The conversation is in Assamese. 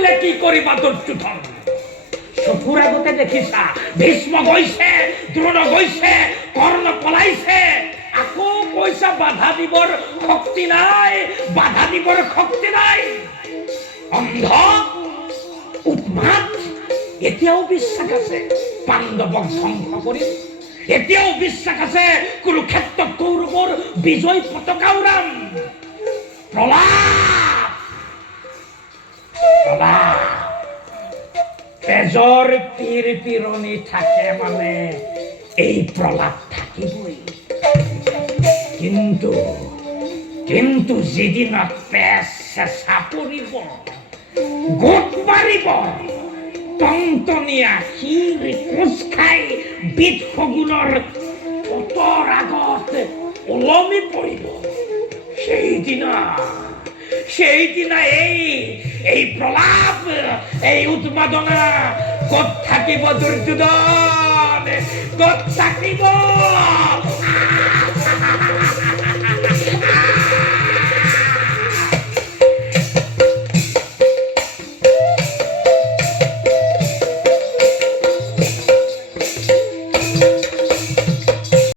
নকৰিলে কি কৰিবা দুৰ্যোধন? চকুৰ আগতে দেখিছা ভীষ্ম গৈছে, দ্ৰোণ গৈছে, কৰ্ণ পলাইছে, আকৌ কৈছা বাধা দিবৰ শক্তি নাই, বাধা দিবৰ শক্তি নাই। অন্ধ উন্মাদ। এতিয়াও বিশ্বাস আছে পাণ্ডৱক ধ্বংস কৰিম, এতিয়াও বিশ্বাস আছে কুৰুক্ষেত্ৰত কৌৰৱৰ বিজয় পতাকা উৰাম। প্ৰলাপ প্ৰলাপ। তেজৰ পীৰ পিৰণি থাকে মানে এই প্ৰলাপ থাকিবই। কিন্তু কিন্তু যিদিনা তেজ চেঁচা পৰিব, গোট মাৰিব, টংটনীয়া শিৰ কোচ খাই বিধ শগুনৰ পতৰ আগত ওলমি পৰিব, সেইদিনা এই প্ৰলাপ, এই উন্মাদনা ক'ত থাকিব দুৰ্যোধন? ক'ত থাকিব?